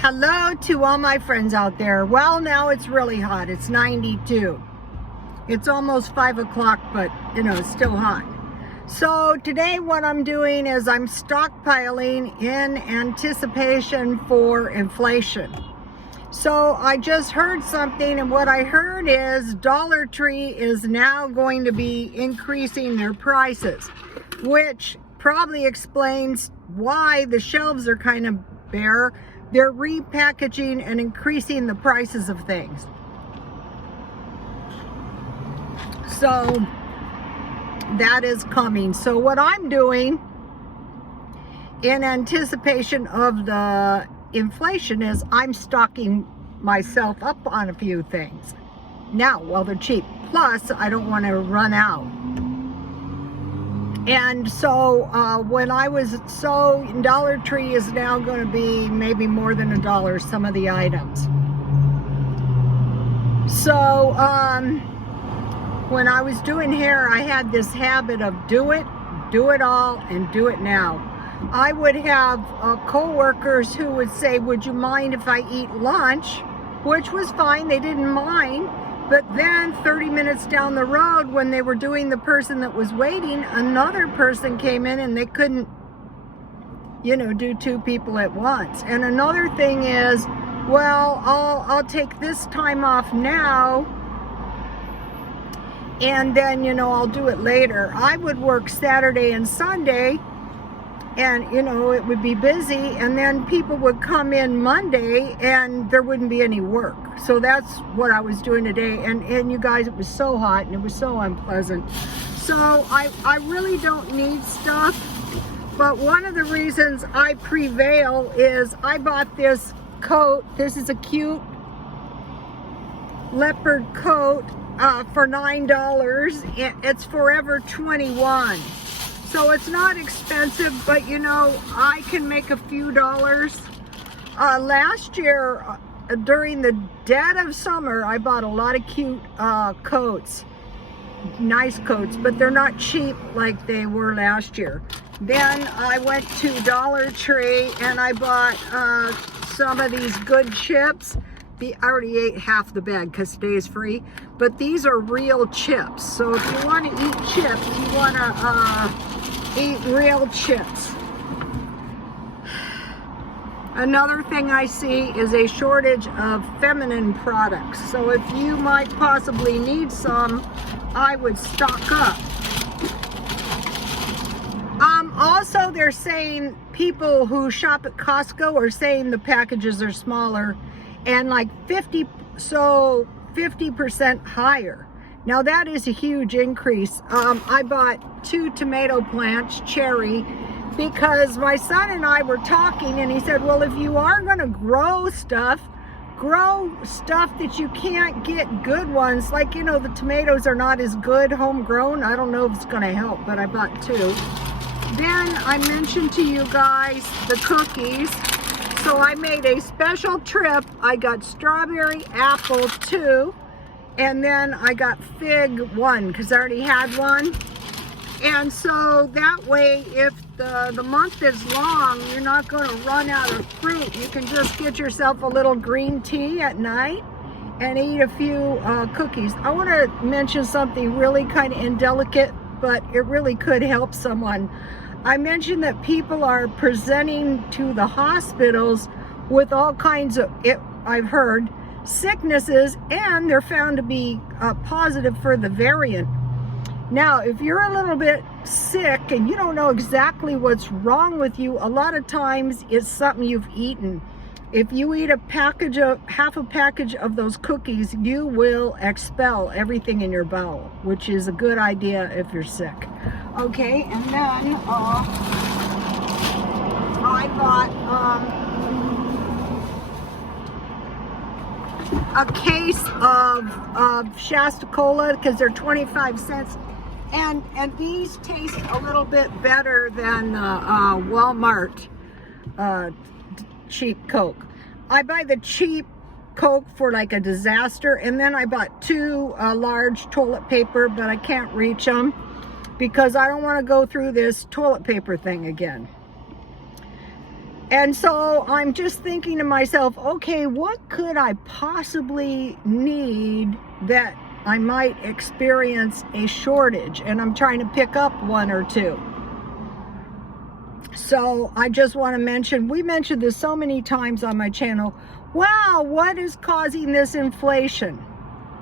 Hello to all my friends out there. Well, now it's really hot. It's 92. It's almost 5 o'clock, but it's still hot. So today what I'm doing is I'm stockpiling in anticipation for inflation. So I just heard something, and what I heard is Dollar Tree is now going to be increasing their prices, which probably explains why the shelves are kind of bare. They're repackaging and increasing the prices of things. So that is coming. So what I'm doing in anticipation of the inflation is I'm stocking myself up on a few things now while they're cheap. Plus, I don't want to run out. And so Dollar Tree is now going to be maybe more than $1, some of the items. So when I was doing hair, I had this habit of do it all, and do it now. I would have co-workers who would say, would you mind if I eat lunch? Which was fine, they didn't mind. But then 30 minutes down the road, when they were doing the person that was waiting, another person came in and they couldn't, do two people at once. And another thing is, well, I'll take this time off now, and then, I'll do it later. I would work Saturday and Sunday, and, it would be busy, and then people would come in Monday and there wouldn't be any work. So that's what I was doing today. And you guys, it was so hot and it was so unpleasant. So I really don't need stuff. But one of the reasons I prevail is I bought this coat. This is a cute leopard coat for $9. It's Forever 21. So it's not expensive, but I can make a few dollars. Last year, during the dead of summer, I bought a lot of cute coats, nice coats, but they're not cheap like they were last year. Then I went to Dollar Tree and I bought some of these good chips. I already ate half the bag because today's free, but these are real chips. So if you want to eat chips, you want to eat real chips. Another thing I see is a shortage of feminine products. So if you might possibly need some, I would stock up. Also, they're saying people who shop at Costco are saying the packages are smaller and like 50% higher. Now that is a huge increase. I bought 2 tomato plants, cherry, because my son and I were talking and he said, well, if you are gonna grow stuff that you can't get good ones. Like, the tomatoes are not as good homegrown. I don't know if it's gonna help, but I bought 2. Then I mentioned to you guys the cookies. So I made a special trip. I got strawberry apple 2. And then I got fig 1 because I already had one. And so that way, if the month is long, you're not going to run out of fruit. You can just get yourself a little green tea at night and eat a few cookies. I want to mention something really kind of indelicate, but it really could help someone. I mentioned that people are presenting to the hospitals with all kinds of, I've heard, sicknesses, and they're found to be positive for the variant. Now, if you're a little bit sick and you don't know exactly what's wrong with you, a lot of times it's something you've eaten. If you eat half a package of those cookies, you will expel everything in your bowel, which is a good idea if you're sick. Okay, and then I bought a case of Shasta Cola because they're 25 cents. And these taste a little bit better than Walmart cheap Coke. I buy the cheap Coke for like a disaster, and then I bought 2 large toilet paper, but I can't reach them because I don't want to go through this toilet paper thing again. And so I'm just thinking to myself, okay, what could I possibly need that I might experience a shortage? And I'm trying to pick up one or two. So I just want to mention, we mentioned this so many times on my channel. Wow, what is causing this inflation?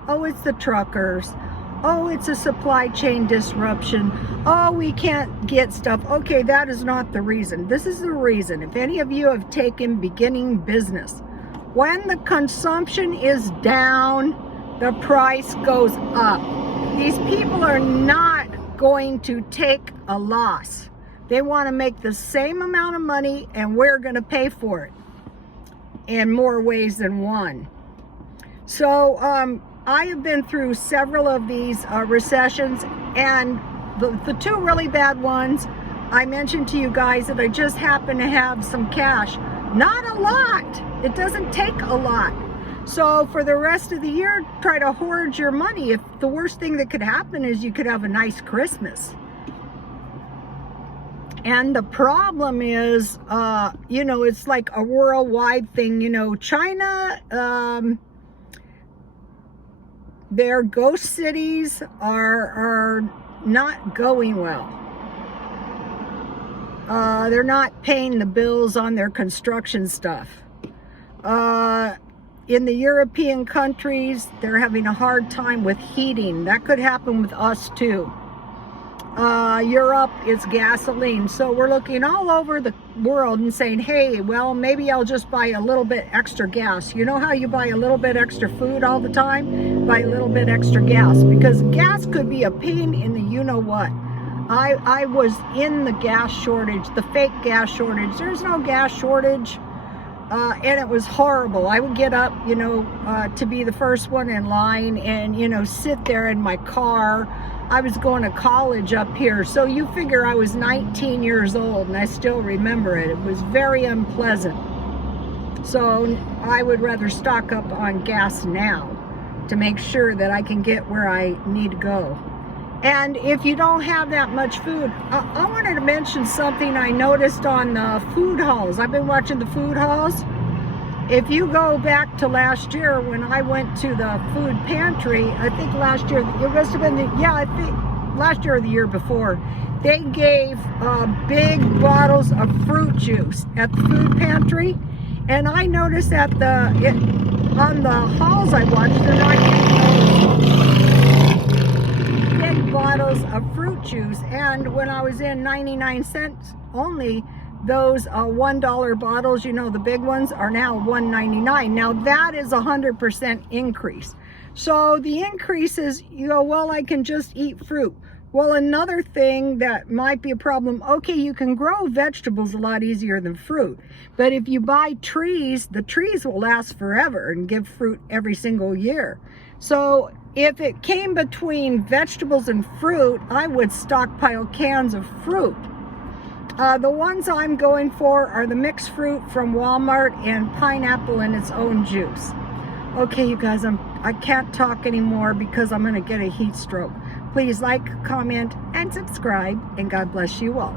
Oh, it's the truckers. Oh, it's a supply chain disruption. Oh, we can't get stuff. Okay, that is not the reason. This is the reason. If any of you have taken beginning business, when the consumption is down, the price goes up. These people are not going to take a loss. They want to make the same amount of money, and we're going to pay for it in more ways than one. So I have been through several of these recessions, and the two really bad ones, I mentioned to you guys that I just happen to have some cash. Not a lot. It doesn't take a lot. So for the rest of the year, try to hoard your money. If the worst thing that could happen is you could have a nice Christmas. And the problem is, you know, it's like a worldwide thing. You know, China, their ghost cities are not going well. They're not paying the bills on their construction stuff. In the European countries, they're having a hard time with heating. That could happen with us too. Europe, it's gasoline. So we're looking all over the world and saying, hey, well, maybe I'll just buy a little bit extra gas. You know how you buy a little bit extra food all the time? Buy a little bit extra gas, because gas could be a pain in the you-know-what. I was in the gas shortage, the fake gas shortage. There's no gas shortage. And it was horrible. I would get up, you know, to be the first one in line and, you know, sit there in my car. I was going to college up here. So you figure I was 19 years old and I still remember it. It was very unpleasant. So I would rather stock up on gas now to make sure that I can get where I need to go. And if you don't have that much food, I wanted to mention something I noticed on the food hauls. I've been watching the food hauls. If you go back to last year when I went to the food pantry, I think last year, it must have been, I think last year or the year before, they gave big bottles of fruit juice at the food pantry. And I noticed that on the hauls I watched, they're not getting those big bottles of fruit juice. And when I was in 99 cents only, those $1 bottles, you know, the big ones, are now $1.99. Now that is 100% increase. So the increase is, you go, well, I can just eat fruit. Well, another thing that might be a problem, okay, you can grow vegetables a lot easier than fruit. But if you buy trees, the trees will last forever and give fruit every single year. So if it came between vegetables and fruit, I would stockpile cans of fruit. The ones I'm going for are the mixed fruit from Walmart and pineapple in its own juice. Okay, you guys, I can't talk anymore because I'm going to get a heat stroke. Please like, comment, and subscribe, and God bless you all.